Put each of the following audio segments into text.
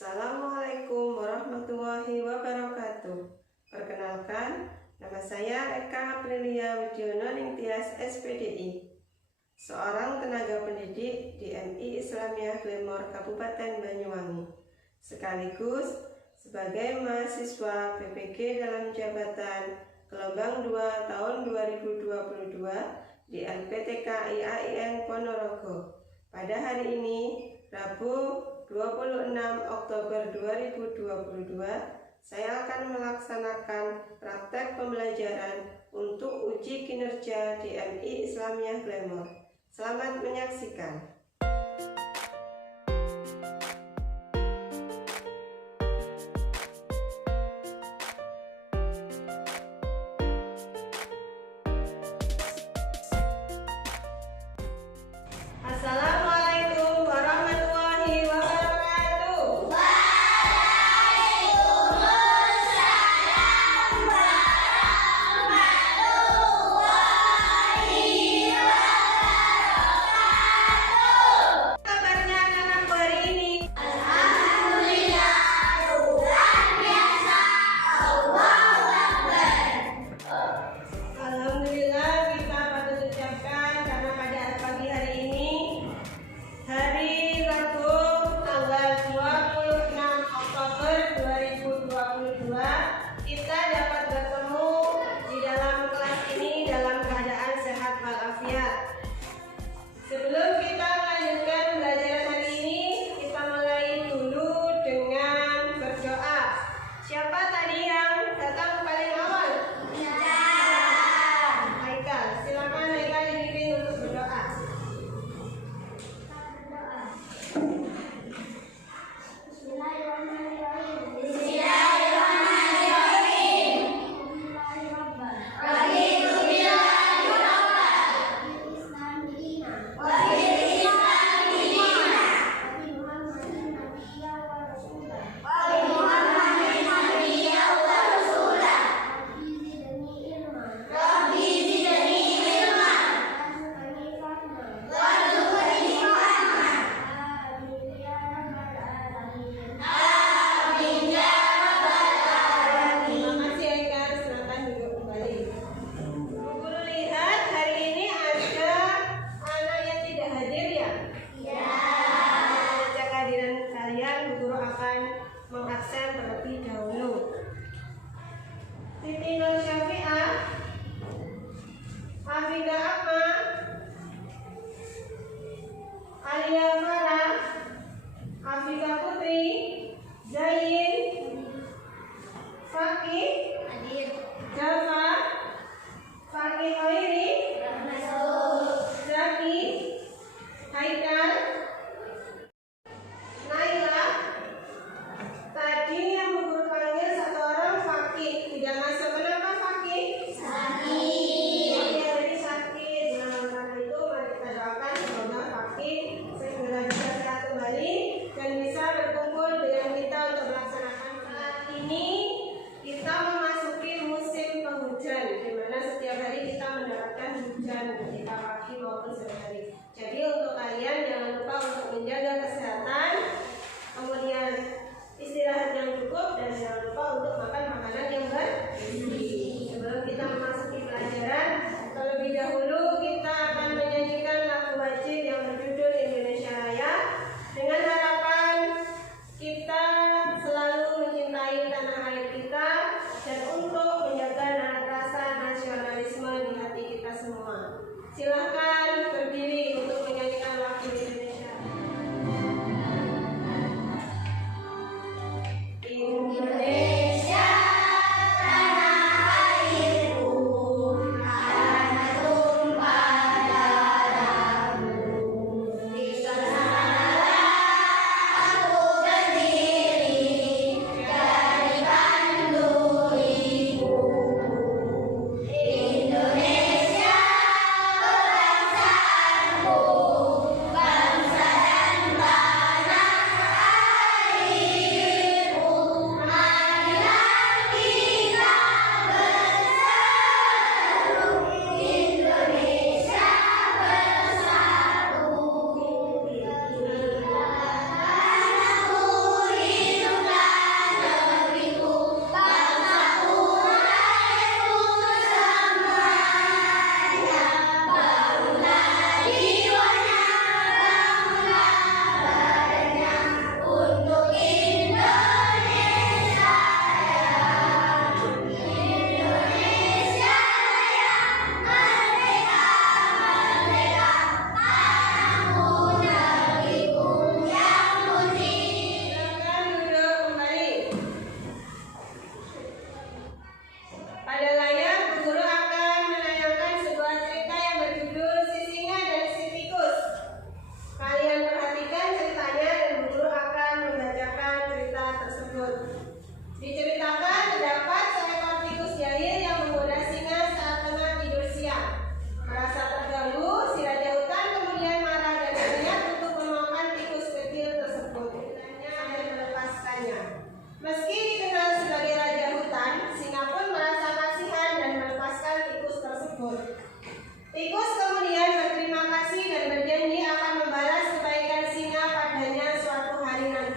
Assalamualaikum warahmatullahi wabarakatuh. Perkenalkan, nama saya Eka Aprilia Widyono Ningtyas SPDI, seorang tenaga pendidik di MI Islamiyah Glemor Kabupaten Banyuwangi, sekaligus sebagai mahasiswa PPG dalam jabatan gelombang 2 tahun 2022 di LPTK IAIN Ponorogo. Pada hari ini, Rabu 26 Oktober 2022, saya akan melaksanakan praktek pembelajaran untuk uji kinerja di MI Islamiyah Glemor. Selamat menyaksikan. Assalamualaikum warahmatullahi wabarakatuh. Waalaikumsalam warahmatullahi wabarakatuh.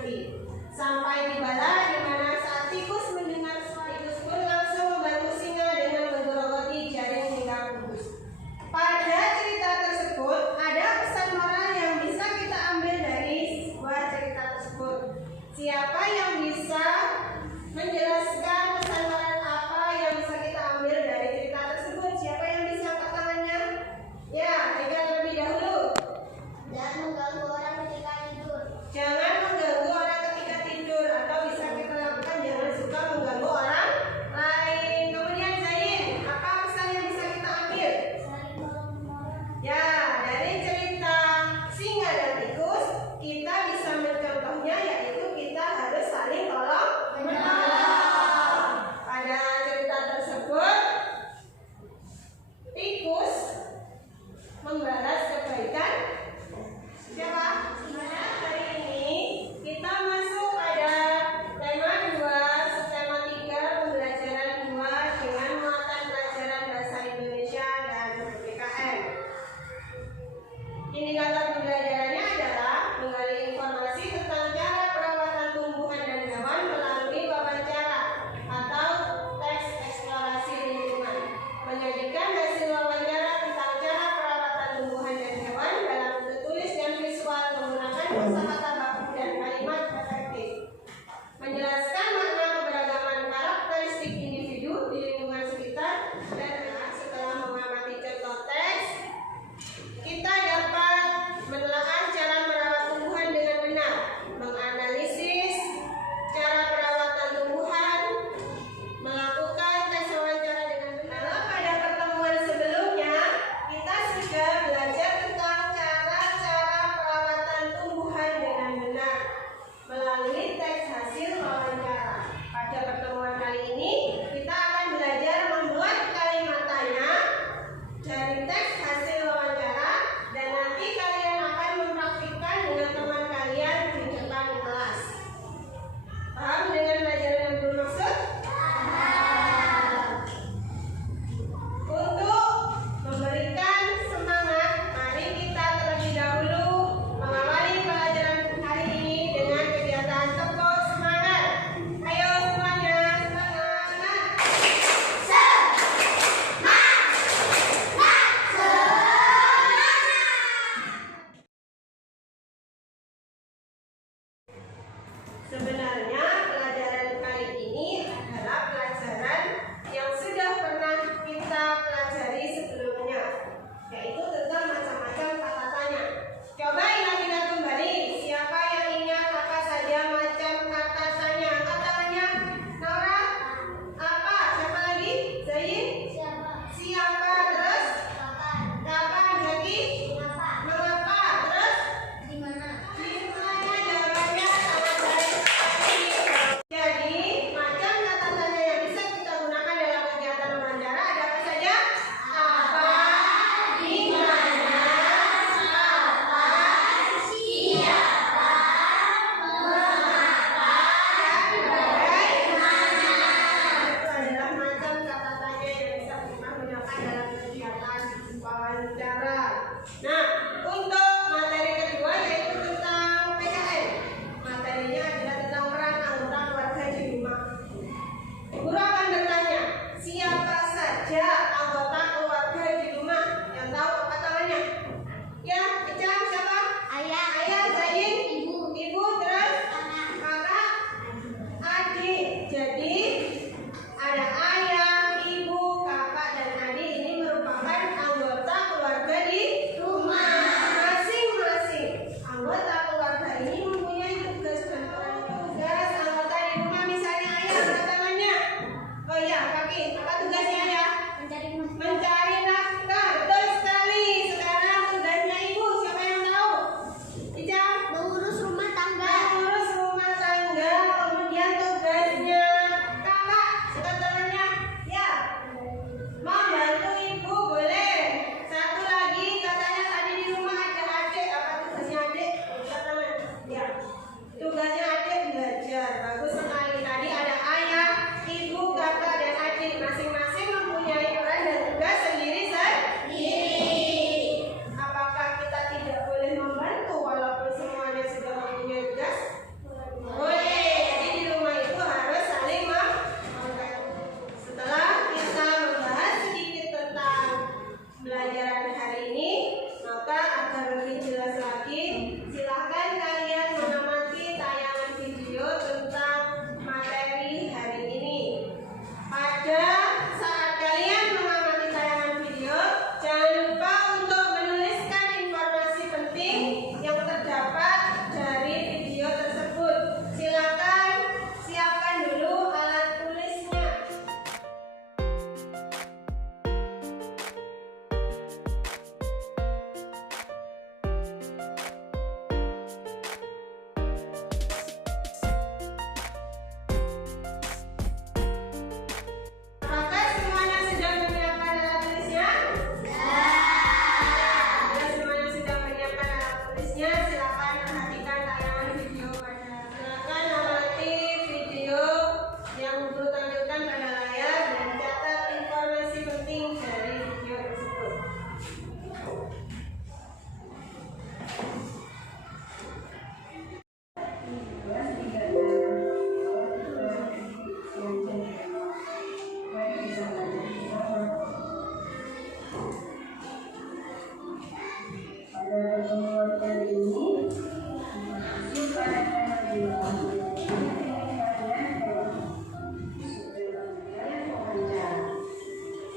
nanti. Sampai tibalah di mana saat tikus mendengar suara tikus pun langsung membantu singa dengan menggerogoti jaring hingga putus. Pada cerita tersebut ada pesan moral yang bisa kita ambil dari sebuah cerita tersebut. Siapa yang bisa menjelaskan pesan moral apa yang bisa kita ambil dari cerita tersebut? Siapa yang bisa angkat tangannya? Ya, Ega lebih dahulu. Jangan mengganggu orang ketika tidur. Jangan mengganggu orang ketika tidur, atau bisa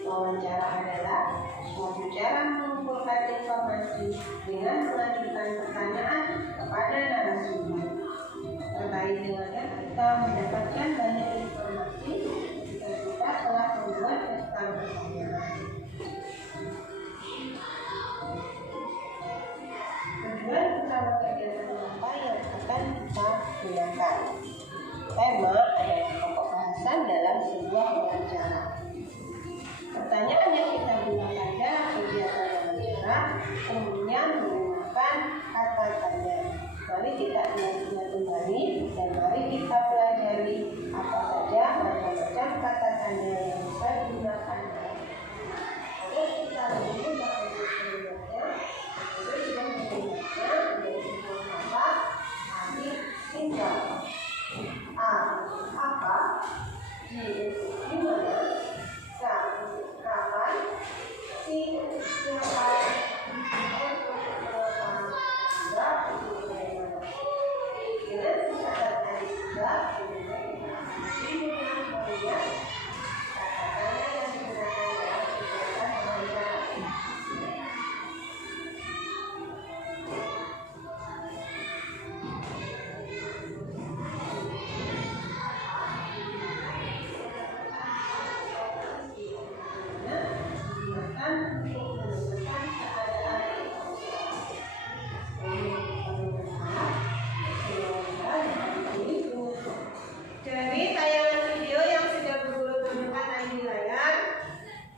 Wawancara adalah suatu cara mengumpulkan informasi dengan mengajukan pertanyaan kepada narasumber. Terkait dengannya kita mendapatkan banyak informasi jika kita telah membuat daftar pertanyaan. Tujuan utama kegiatan apa yang akan kita gunakan? Tema adalah pokok bahasan dalam sebuah wawancara. Pertanyaan yang kita gunakan dalam kegiatan wawancara umumnya menggunakan kata tanya. Mari kita ingat-ingat kembali dan mari kita pelajari apa saja macam-macam kata tanya yang bisa digunakan. Agar kita lebih mudah untuk melihatnya, itu sudah menggunakan yaitu kata arti tinggal. A. Apa? G. Di mana? K. Kapan? C. Siapa? M. Mengapa? D. Bagaimana? Dengan singkatan dari tiga, kemudian kita melihat kata-kata yang digunakan dalam kegiatan wawancara. Dari tayangan video yang sudah berguru tontonkan di layar,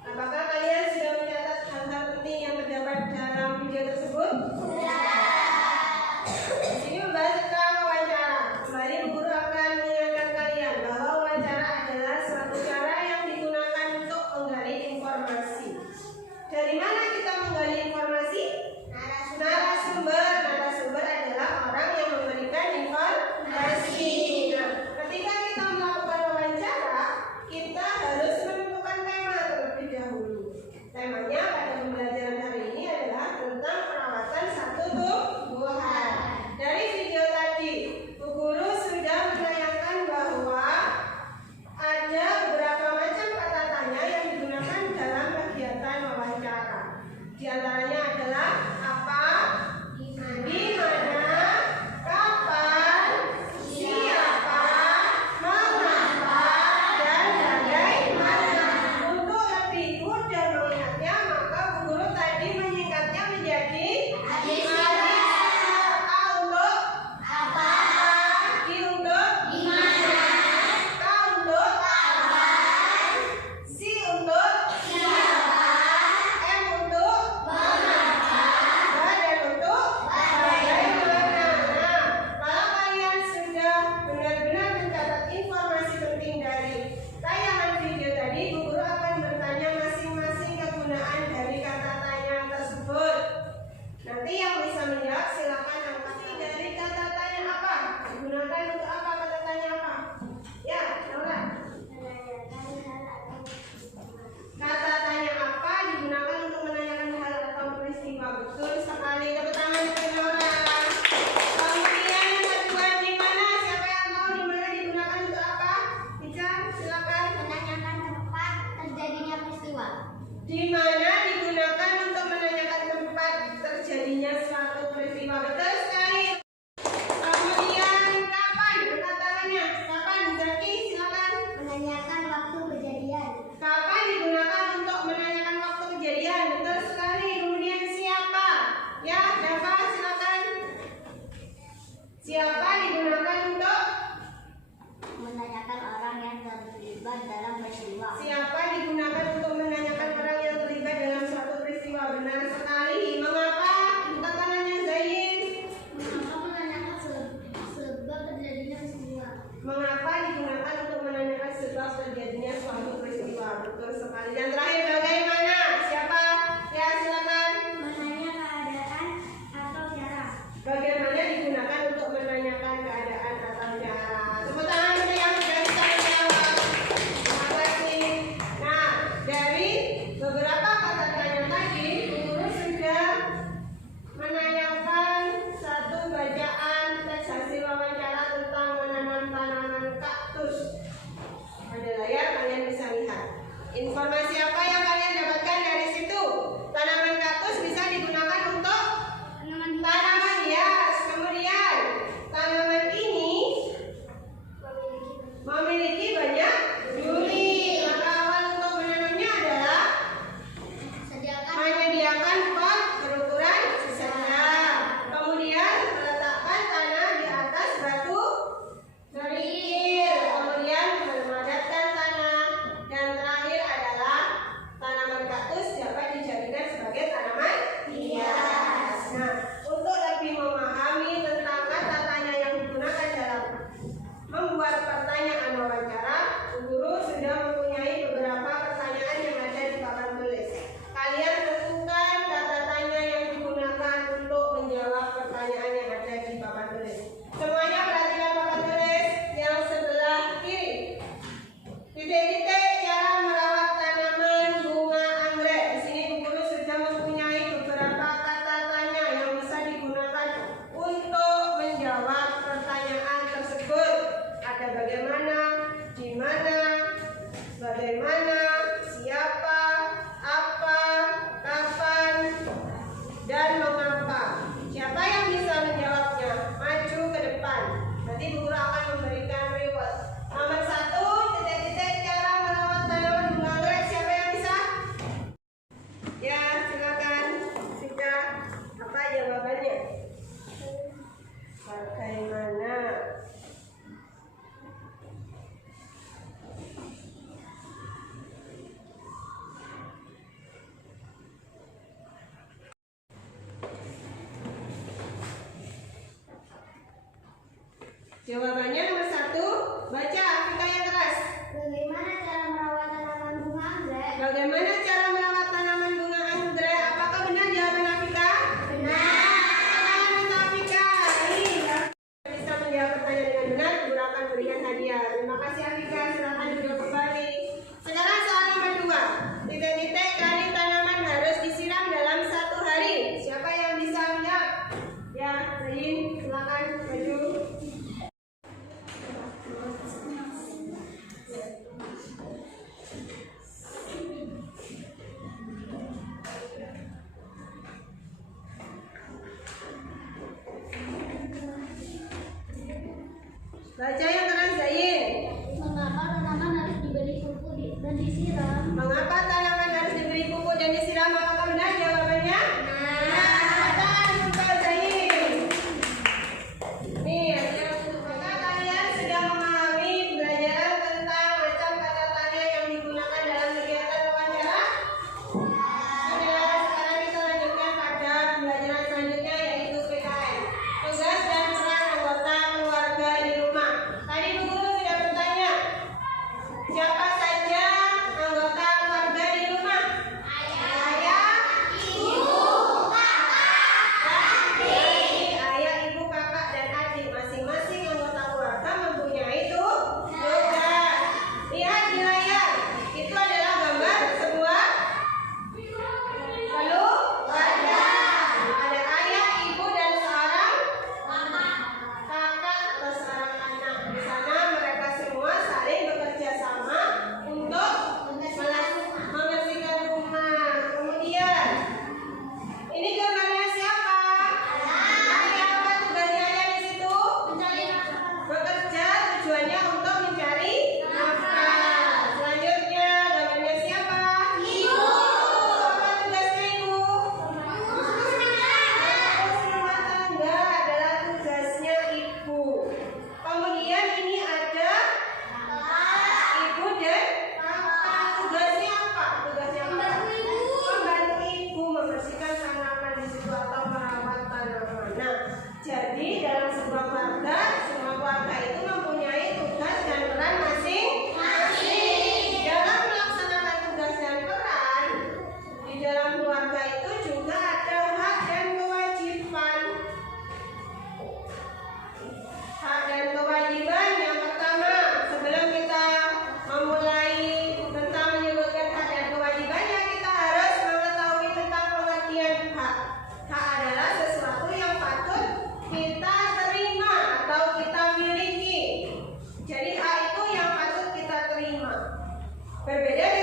apakah kalian sudah mencatat hal-hal penting yang terdapat dalam video tersebut? Di sini membahas tentang wawancara. Kembali guru akan mengingatkan kalian bahwa wawancara adalah suatu cara yang digunakan untuk menggali informasi. Dari mana kita menggali informasi? Narasumber adalah orang yang memberikan informasi. Nah, ketika kita melakukan wawancara, kita harus menentukan tema terlebih dahulu. Temanya pada pembelajaran hari ini adalah tentang perawatan satu tumbuhan. Dari video tadi, Bu Guru sudah menanyakan bahwa ada beberapa macam kata tanya yang digunakan dalam kegiatan wawancara. Di antaranya adalah apa, di mana, kapan, siapa, mengapa, dan bagaimana. Untuk lebih mudah mengingatnya, maka Bu Guru tadi menyingkatnya menjadi A untuk apa, D untuk di mana, K untuk kapan, C untuk siapa, M untuk mengapa, dan untuk bagaimana. Nah, kalau kalian sudah benar-benar mencatat informasi penting dari tayangan video tadi, Bu Guru akan bertanya masing-masing kegunaan dari kata tanya tersebut. Nanti yang bisa menjawab silakan angkat. Dari kata tanya apa? Digunakan untuk apa kata tanya apa? Ya, Laura. Kata tanya apa digunakan untuk menanyakan hal atau peristiwa. Betul sekali. Tepuk tangan untuk Laura. Kemudian yang kedua, di mana? Siapa yang tahu di mana digunakan untuk apa? Ica, silakan. Menanyakan tempat terjadinya peristiwa. Di mana digunakan untuk menanyakan tempat terjadinya suatu peristiwa. Betul sekali. Kemudian kapan? Kata tangannya. Kapan? Zaki, silakan. Menanyakan waktu kejadian. Kapan digunakan untuk menanyakan waktu kejadian? Betul sekali. Kemudian siapa? Ya, Dava, silakan. Siapa digunakan untuk? Menanyakan orang yang terlibat dalam peristiwa. Siapa digunakan untuk menanyakan orang yang terlibat dalam suatu peristiwa? Benar sekali. Mengapa? Kata tangannya Zain. Mengapa menanyakan sebab terjadinya peristiwa? Mengapa digunakan untuk menanyakan sebab terjadinya suatu peristiwa? Betul sekali. Dan terakhir, bagaimana? Siapa? Ya, silakan. Menanya keadaan atau cara. Bagaimana digunakan untuk menanyakan keadaan atau cara? Tepuk tangan untuk yang sudah bisa menjawab. Terima kasih. Nah, dari beberapa kata tanya tadi, Bu Guru sudah menanyakan satu bacaan tes hasil wawancara tentang lihat. Informasi apa yang kalian dapatkan dari situ? Tanaman kaktus bisa digunakan untuk tanaman hias. Kemudian tanaman ini memiliki banyak duri. Langkah awal untuk menanamnya adalah menyediakan pot berukuran sedang. Kemudian meletakkan tanah di atas batu kerikil. Kemudian memadatkan tanah. Dan terakhir adalah tanaman kaktus dapat dijadikan sebagai tanaman hias. Nah, untuk lebih memahami tentang kata-kata yang digunakan dalam membuat pertanyaan wawancara, guru sudah mempunyai beberapa pertanyaan yang ada di papan tulis. Kalian tentukan kata-kata yang digunakan untuk menjawab pertanyaan yang ada di papan tulis. Semuanya perhatikan papan tulis yang sebelah kiri. Titik-titik cara merawat tanaman bunga anggrek. Di sini Bu Guru sudah mempunyai beberapa kata tanya yang bisa digunakan untuk menjawab pertanyaan tersebut. Ada bagaimana, di mana, bagaimana, siapa, apa, kapan, dan mengapa. Siapa yang bisa menjawabnya? Maju ke depan. Nanti Bu Guru akan memberikan reward. Nomor 1, titik-titik cara merawat tanaman bunga anggrek. Siapa yang bisa? Ya, silakan. Sudah. Apa jawabannya? Bagaimana? Jawabannya nomor 1. Baca Afrika yang keras. Bagaimana cara merawat tanaman bunga anggrek? Bagaimana cara merawat tanaman bunga anggrek? Apakah benar jawaban Afrika? Benar. Tangan untuk Afrika. Ini bisa menjawab pertanyaan dengan benar, Guru akan berikan hadiah. Terima kasih Afrika. Silakan duduk kembali. Sekarang soal nomor 2. Titik-titik kali tanaman harus disiram dalam 1 hari. Siapa yang bisa menjawab? Ya, Zain, silakan maju. Baca yang keras, Zain. Mengapa tanaman harus diberi pupuk dan disiram? Mengapa tanaman harus diberi pupuk dan disiram? Apakah benar jawabannya? Benar untuk Zain. Nih, apakah kalian sudah memahami pembelajaran tentang macam kata tanya yang digunakan dalam kegiatan wawancara? Sudah, sekarang kita lanjutkan pada pembelajaran selanjutnya yaitu PKN. Tugas dan peran anggota keluarga di rumah. Tadi Berbeda